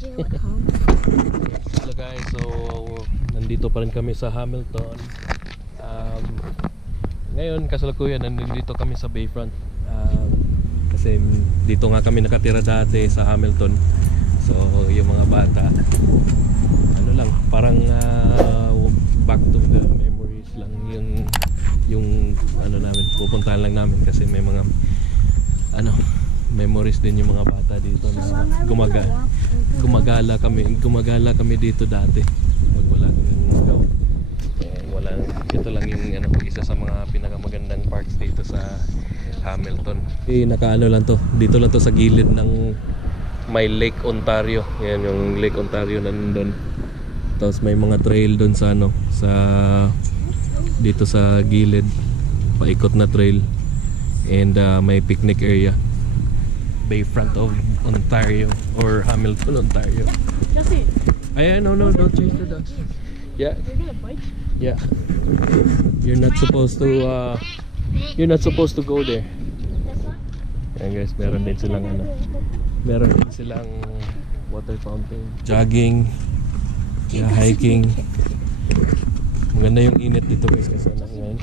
Hello guys, so nandito pa rin kami sa Hamilton. Ngayon kasalukuyan nandito kami sa Bayfront. Kasi dito nga kami nakatira dati sa Hamilton. So yung mga bata, ano lang, parang back to the memories lang yung ano namin, pupuntahan lang namin kasi may mga memories din yung mga bata dito na gumagala kami dito dati pag wala kaming gaw. Ito lang yung isa sa mga pinakamagandang parks dito sa Hamilton. Nakaano lang to, dito lang to sa gilid ng may Lake Ontario. Yan yung Lake Ontario nandun. Tapos may mga trail doon sa dito sa gilid, paikot na trail, and may picnic area. Bayfront of Ontario or Hamilton, Ontario. Jesse. No, don't chase the dogs. Yeah. You're gonna bite? Yeah. You're not supposed to go there. Ayan guys, meron din silang water fountain. Jogging, hiking. Maganda yung init dito guys kasi ngayon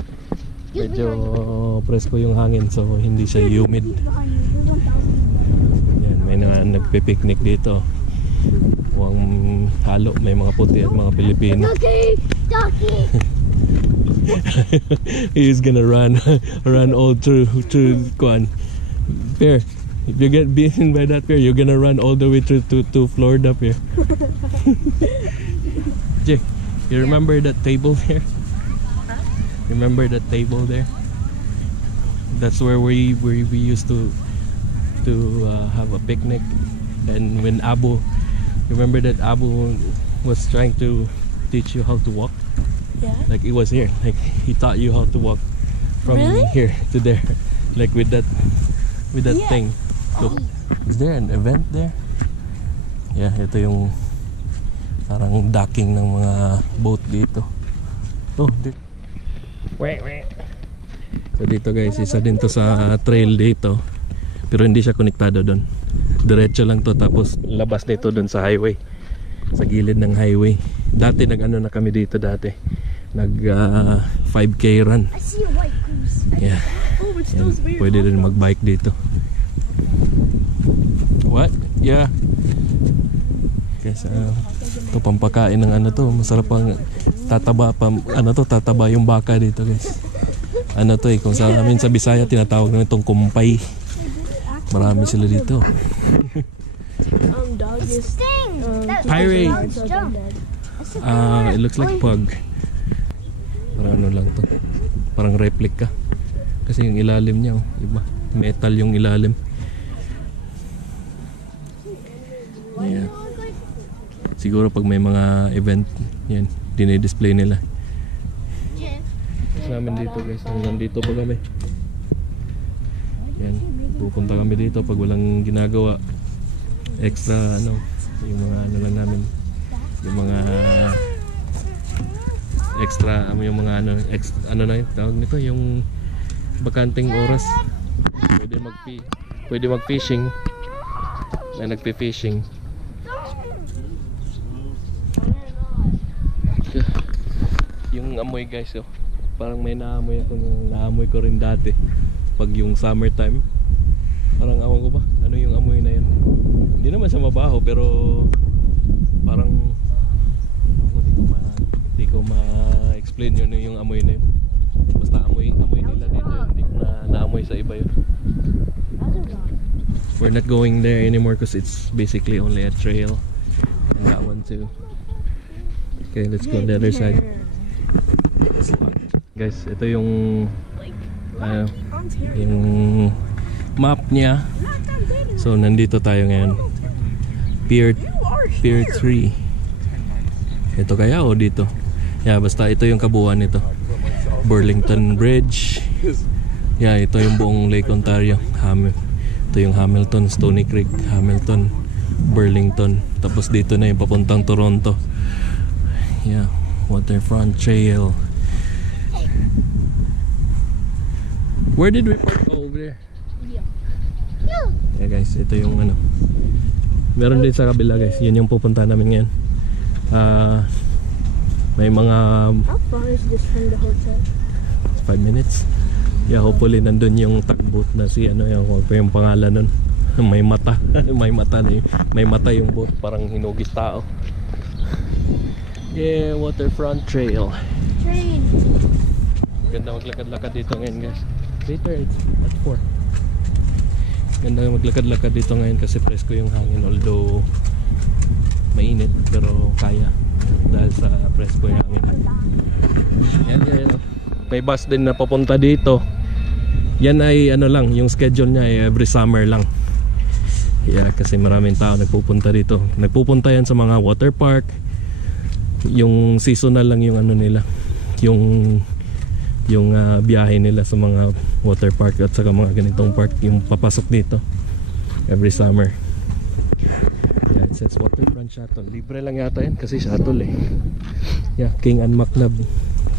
medyo presko yung hangin, so hindi siya humid. Yan, may nagpe-picnic dito. Mukhang halo, may mga puti at mga Pilipino. He's gonna run all through Kwan. Here, if you get beaten by that bear, you're gonna run all the way to Florida here. Jake, you remember that table there? Remember that table there? That's where we used to have a picnic. And when remember that Abu was trying to teach you how to walk? Yeah. Like it was here. Like he taught you how to walk from here to there. Like with that thing. So, is there an event there? Yeah, ito yung parang docking ng mga boat dito. Oh, so dito guys, isa din to sa trail dito, pero hindi siya konektado doon. Diretso lang to, tapos labas nito doon sa highway, sa gilid ng highway. Dati na kami dito dati. Nag 5K run. Yeah. Yan, pwede din magbike dito. What? Yeah. Guys, ito pampakain ng to, masarap pang tataba yung baka dito guys. Kung sa amin sa Bisaya tinatawag namin itong kumpay. Marami sila dito. Dog is pirate. It looks like pug. Parang lang to, parang replica kasi yung ilalim niya iba, metal yung ilalim. Yeah. Siguro pag may mga event yan, dinidisplay nila. Namin dito guys, nandito pa kami. Yan, pupunta kami dito pag walang ginagawa. Extra yung mga lang namin, yung mga extra, yung mga yung tawag nito, yung bakanting oras. Pwede mag-fishing. May nagpi-fishing. Yung amoy guys, parang may naamoy ko rin dati pag yung summertime. Parang awan ko ba ano yung amoy na yun. Hindi naman siya mabaho, pero parang hindi ko ma-explain yun yung amoy na yun. Basta amoy nila dito yun. Hindi ko naamoy sa iba yun. We're not going there anymore because it's basically only a trail. And that one too. Okay, let's go on the other side. Guys, ito yung yung map niya. So nandito tayo ngayon, Pier 3. Ito kaya o dito? Yeah, basta ito yung kabuuan nito. Burlington Bridge. Yeah, ito yung buong Lake Ontario. Ito yung Hamilton, Stony Creek, Hamilton, Burlington. Tapos dito na yung papuntang Toronto. Yeah, Waterfront Trail. Where did we park? Oh, over there. Yeah guys, ito yung Meron din sa kabila guys. Yun yung pupunta namin ngayon. May mga How far is this from the hotel? 5 minutes. Yeah, hopefully nandun yung tugboat na si ano yung, ano yung pangalan nun. May mata. May mata yung boat. Parang hinugis tao. Yeah, waterfront trail. Train. Ganda maglakad-lakad dito ngayon guys. Later it's at 4. Ganda maglakad-lakad dito ngayon kasi presko yung hangin, although mainit pero kaya dahil sa presko yung hangin. Yan guys. May bus din na papunta dito. Yan ay ano lang, yung schedule niya ay every summer lang. Yeah, kasi maraming tao nagpupunta dito. Nagpupunta yan sa mga water park. Yung seasonal lang yung ano nila. Yung biyahe nila sa mga water park at saka mga ganitong park yung papasok dito every summer. Yeah, it says waterfront shuttle. Libre lang yata yan kasi shuttle eh. Yeah, King and Maclab.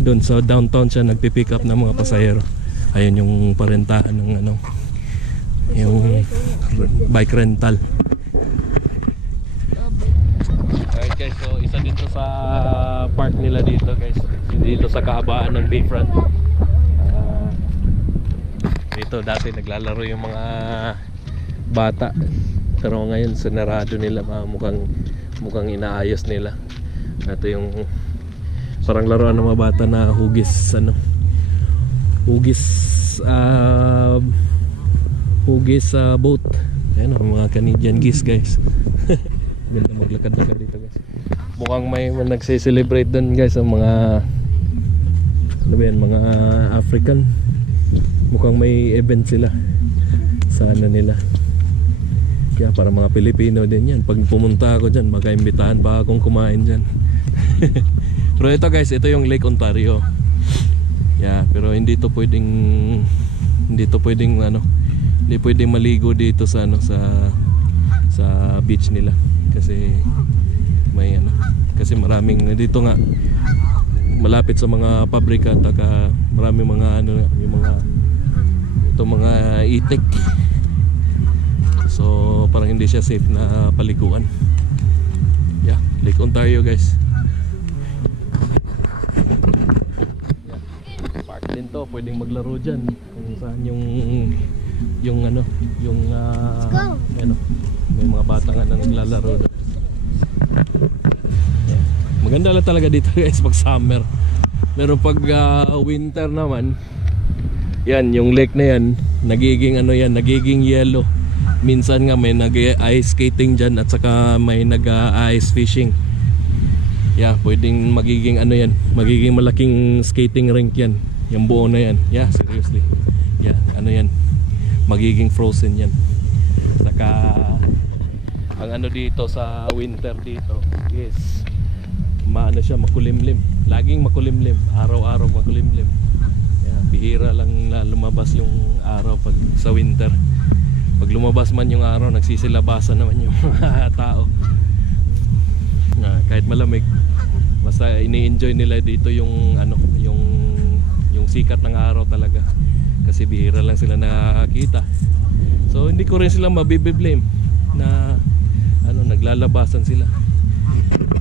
Doon sa downtown siya nagpipick up ng mga pasahero. Ayun yung parentahan ng ano, yung bike rental. Alright guys, so isa dito sa park nila dito guys, dito sa kahabaan ng Bayfront. Dito dati naglalaro yung mga bata, pero ngayon sinarado nila, mukhang inaayos nila. Ito yung parang laruan ng mga bata na hugis boat. Ayan o, mga Canadian geese guys. Ganda maglakad-lakad dito guys. Mukhang may nagse-celebrate doon guys, ang mga ano ba yan, mga African. Mukhang may event sila sa ano nila. Kaya para mga Pilipino din yan. Pag pumunta ako dyan, baka imbitahan pa akong kumain dyan. Pero ito guys, ito yung Lake Ontario. Yeah, pero hindi pwedeng ano, hindi pwedeng maligo dito sa ano, sa beach nila kasi may ano, kasi maraming dito nga malapit sa mga pabrika at maraming mga ano, yung mga itik. So parang hindi siya safe na paliguan. Yeah, Lake Ontario guys. To, pwedeng maglaro dyan kung saan yung ano, yung ano, may mga bata nga na naglalaro doon. Yeah. Maganda lang talaga dito guys pag summer. Pero pag winter naman, yan, yung lake na yan nagiging ano yan, nagiging yellow. Minsan nga may nag-ice skating dyan at saka may nag-ice fishing. Yeah, pwedeng magiging ano yan, magiging malaking skating rink yan. Yung buo na yan. Yeah, seriously. Yeah, ano yan, magiging frozen yan. Saka ang ano dito sa winter dito is maano siya, makulimlim. Laging makulimlim, araw-araw makulimlim. Yeah, bihira lang na lumabas yung araw pag sa winter. Pag lumabas man yung araw, nagsisilabasan naman yung mga tao. Kahit malamig, basta ini-enjoy nila dito yung ano, yung sikat ng araw talaga kasi bihira lang sila nakakita. So hindi ko rin sila mabiblame na ano, naglalabasan sila.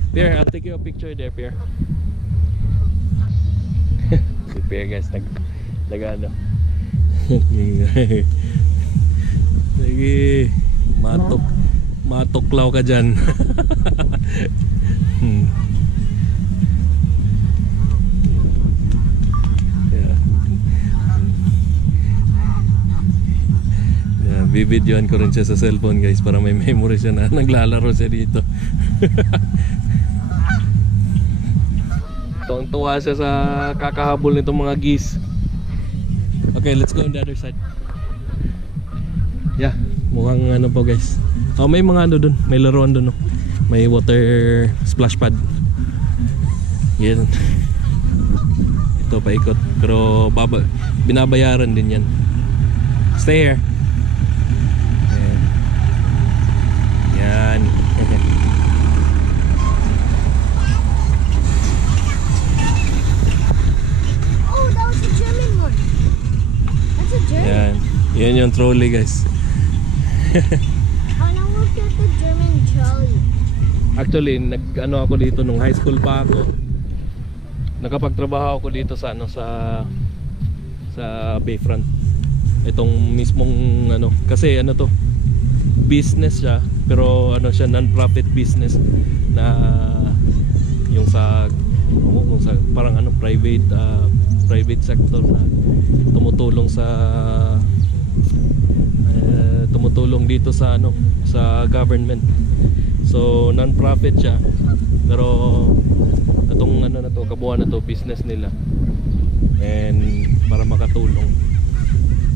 Pierre, I'll take you a picture there, Pierre. Si Pierre guys, nag-ano sige, matuklaw ka dyan. Bibidyoan ko rin siya sa cellphone guys para may memory siya na naglalaro siya dito. Tuwang-tuwa siya sa kakahabol nitong mga geese. Okay, let's go on the other side. Yeah, mukhang ano po guys. Oh, may mga ano dun, may laruan dun, no? May water splash pad. Yan. Ito paikot, pero binabayaran din yan. Stay here. Yan. Oh, that was a German one. That's a German. Yan. Yan yung trolley guys. I want to look at the German Actually, nag-ano ako dito nung high school pa ako. Nakapagtrabaho ako dito sa ano sa Bayfront. Itong mismong ano, kasi ano to, business siya, pero ano siya, non-profit business na yung sa parang ano private sector na tumutulong dito sa ano sa government. So non-profit siya, pero itong ano na to, kabuuan na to, business nila, and para makatulong.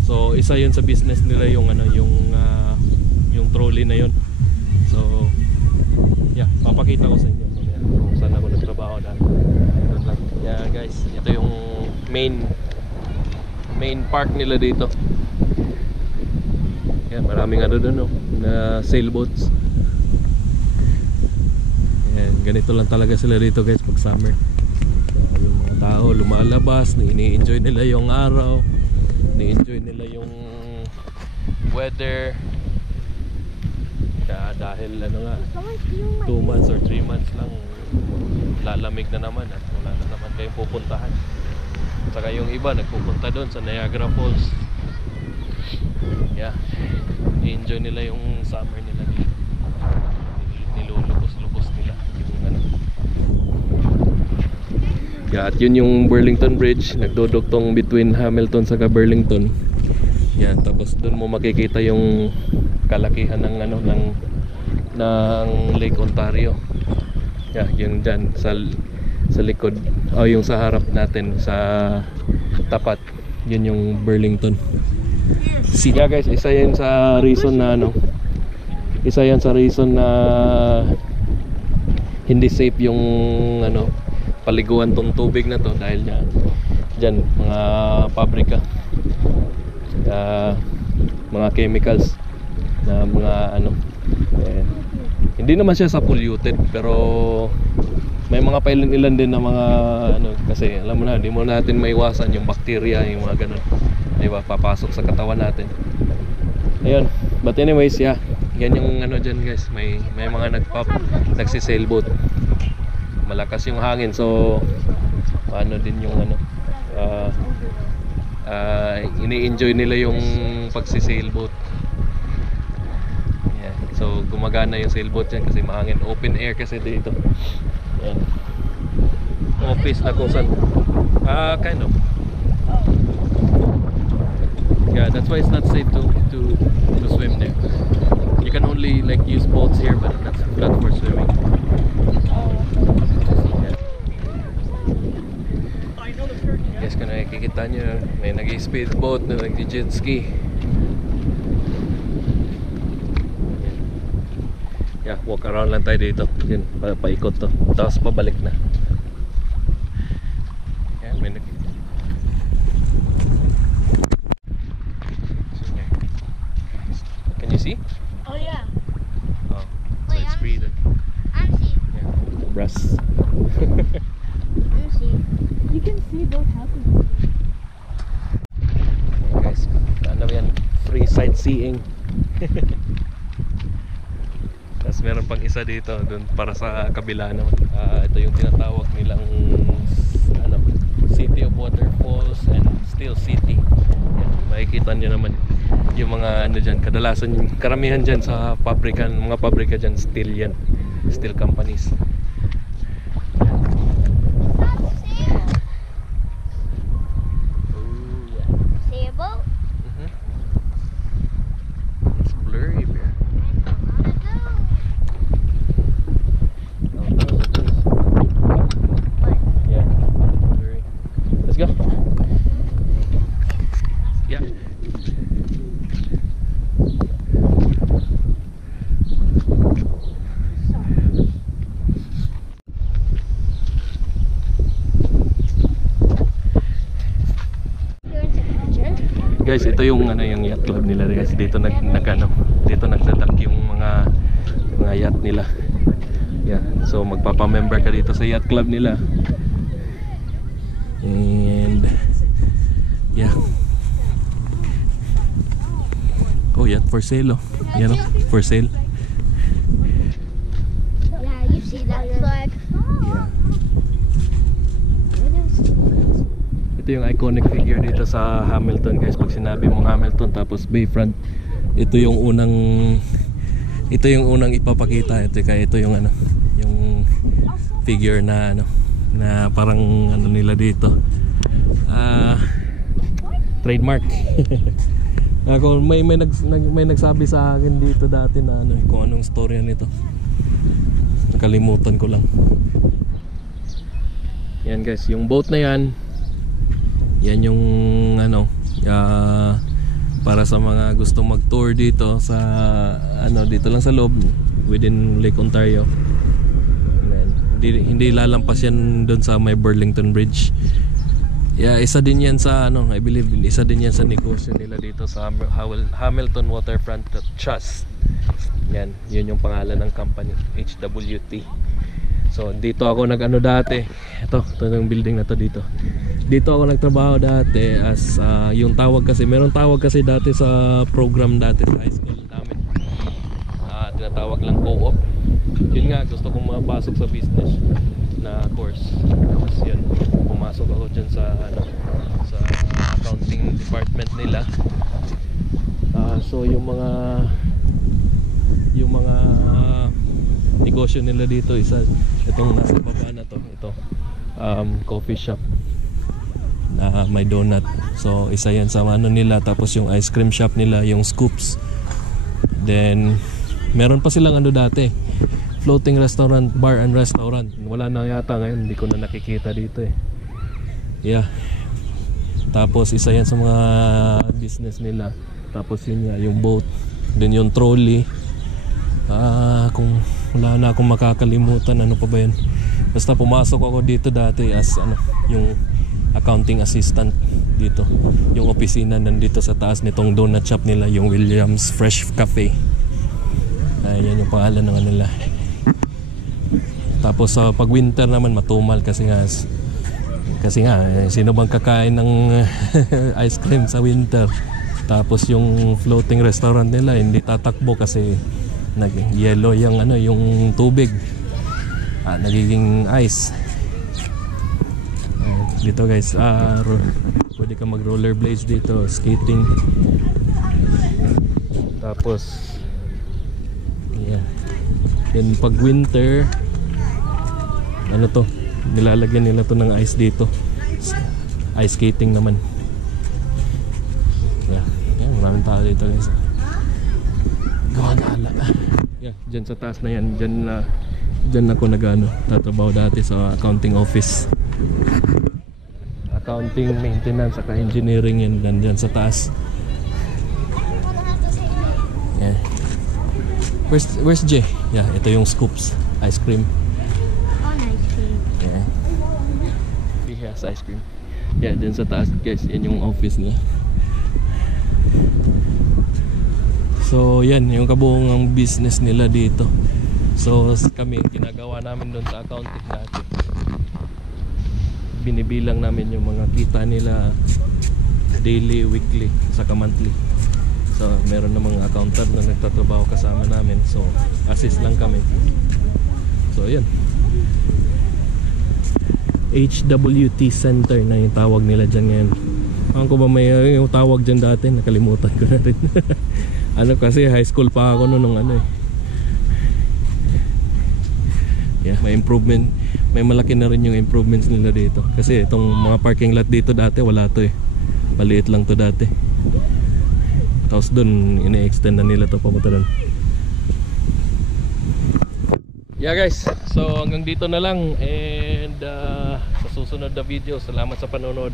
So isa yun sa business nila yung ano yung trolley na yun. So yeah, papakita ko sa inyo mamaya kung saan ako nagtrabaho na. Yeah guys, ito yung main park nila dito. Yeah, maraming ano doon, no, na sailboats. Yan, ganito lang talaga sila dito guys pag summer. So, yung mga tao lumalabas, ini-enjoy nila yung araw, ini-enjoy nila yung weather. Kaya dahil ano nga, 2 months or 3 months lang lalamig na naman at wala na naman kayong pupuntahan. Saka yung iba nagpupunta doon sa Niagara Falls. Yeah, i-enjoy nila yung summer nila dito. Nilulubos-lubos nila yung ano. Yeah, at yun yung Burlington Bridge, nagdudugtong between Hamilton sa Burlington. Yeah, tapos doon mo makikita yung kalakihan ng ano ng Lake Ontario. Yeah, yung dyan sa likod, o yung sa harap natin sa tapat, yun yung Burlington. Yeah guys, isa yan sa reason na hindi safe yung ano paliguan tong tubig na to, dahil dyan mga pabrika, mga chemicals na mga ano, hindi naman siya sa polluted, pero may mga pailan-ilan din na mga ano, kasi alam mo na, hindi mo natin maiwasan yung bacteria, yung mga ganun, diba, papasok sa katawan natin. Ayun, but anyways, yeah, yan yung ano dyan guys, may mga nagsisailboat, malakas yung hangin, so ano din yung ano, ini-enjoy nila yung pagsisailboat. Yeah, so gumagana yung sailboat dyan kasi mahangin, open air kasi dito. Yan, office na kung saan, kind of. Yeah, that's why it's not safe to swim there. You can only like use boats here, but that's not for swimming. Yeah. Guys, kung nakikita nyo, may nag-speedboat na nag-jet ski. Yeah, walk around lang tayo dito. Yun, paikot to, tapos pabalik na. Yeah, may Can you see? Oh yeah. Oh, so it's breathing. I'm see. Yeah, brass. I'm see. You can see both houses. Guys, ano yan? Free sightseeing. Tapos meron pang isa dito dun para sa kabila naman. Ito yung tinatawag nilang ano, City of Waterfalls and Steel City. Yan, makikita nyo naman yung mga ano dyan, kadalasan yung karamihan dyan sa pabrika, mga pabrika dyan, steel yan, steel companies. See a boat? It's blurry here. Yeah, blurry. Let's go. Yeah. Guys, ito yung ano, yung yacht club nila guys. Dito dito nagdadak yung mga yacht nila. Yeah. So magpapa-member ka dito sa yacht club nila. And yeah. Oh, yacht for sale, oh. Yan, oh, for sale. Yeah, you see that flag? Yeah. Ito yung iconic figure dito sa Hamilton guys. Pag sinabi mong Hamilton tapos Bayfront, ito yung unang ipapakita. Ito yung ano, yung figure na ano, na parang ano nila dito. Trademark. Ako may nagsabi sa akin dito dati na ano, kung anong storya nito. Nakalimutan ko lang. Yan guys, yung boat na yan. Yan yung ano, para sa mga gustong mag-tour dito sa ano, dito lang sa loob within Lake Ontario. And then, hindi lalampas yan doon sa may Burlington Bridge. Yeah, isa din yan sa ano, I believe isa din yan sa negosyo nila dito sa Hamilton Waterfront Trust. Yan, yun yung pangalan ng company, HWT. So dito ako nag-ano dati. Ito yung building na to dito. Dito ako nagtrabaho dati as yung tawag kasi, meron tawag kasi dati sa program dati sa high school namin. Tinatawag lang co-op. Yun nga, gusto kong mapasok sa business na course. Tapos yun, pumasok ako dyan sa ano, sa accounting department nila. So yung mga negosyo nila dito, isa itong nasa baba na to, ito coffee shop na may donut. So isa yan sa ano nila. Tapos yung ice cream shop nila, yung Scoops. Then meron pa silang ano dati, floating restaurant, bar and restaurant. Wala na yata ngayon, hindi ko na nakikita dito eh. Yeah. Tapos isa yan sa mga business nila. Tapos yun nga, yung boat. Then yung trolley. Kung wala na akong makakalimutan, ano pa ba yan? Basta pumasok ako dito dati as ano, yung accounting assistant dito. Yung opisina nandito sa taas nitong donut shop nila, yung Williams Fresh Cafe. Yan yung pangalan ng nila. Tapos pag winter naman matumal kasi nga sino bang kakain ng ice cream sa winter? Tapos yung floating restaurant nila hindi tatakbo kasi nag-yellow yung ano, yung tubig. Nagiging ice. Dito guys, pwede ka mag rollerblades dito, skating. Tapos yeah. Then pag winter, ano to, nilalagyan nila to ng ice dito. Ice skating naman. Yeah, maraming tao dito guys. Gumagala. Yeah, dyan sa taas na yan, dyan ako nag-ano, tatrabaho dati sa accounting office. Accounting, maintenance, saka engineering yan, dyan sa taas. Yeah. Where's Jay? Yeah, ito yung Scoops ice cream. On ice cream. Yeah. He has ice cream. Yeah, dyan sa taas guys, yan yung office niya. So yan, yung kabuong business nila dito. So kami, ginagawa namin doon sa accounting natin, binibilang namin yung mga kita nila daily, weekly, saka monthly. So meron namang accountant na nagtatrabaho kasama namin. So assist lang kami. So yan, HWT Center na yung tawag nila dyan ngayon. Ewan ko ba may yung tawag dyan dati, nakalimutan ko na rin. Ano kasi high school pa ako nung ano eh. Yeah, may improvement, may malaki na rin yung improvements nila dito. Kasi itong mga parking lot dito dati wala to eh. Maliit lang to dati. Tapos dun ine-extend na nila to papunta dun. Yeah guys, so hanggang dito na lang. And sa susunod na video, salamat sa panonood.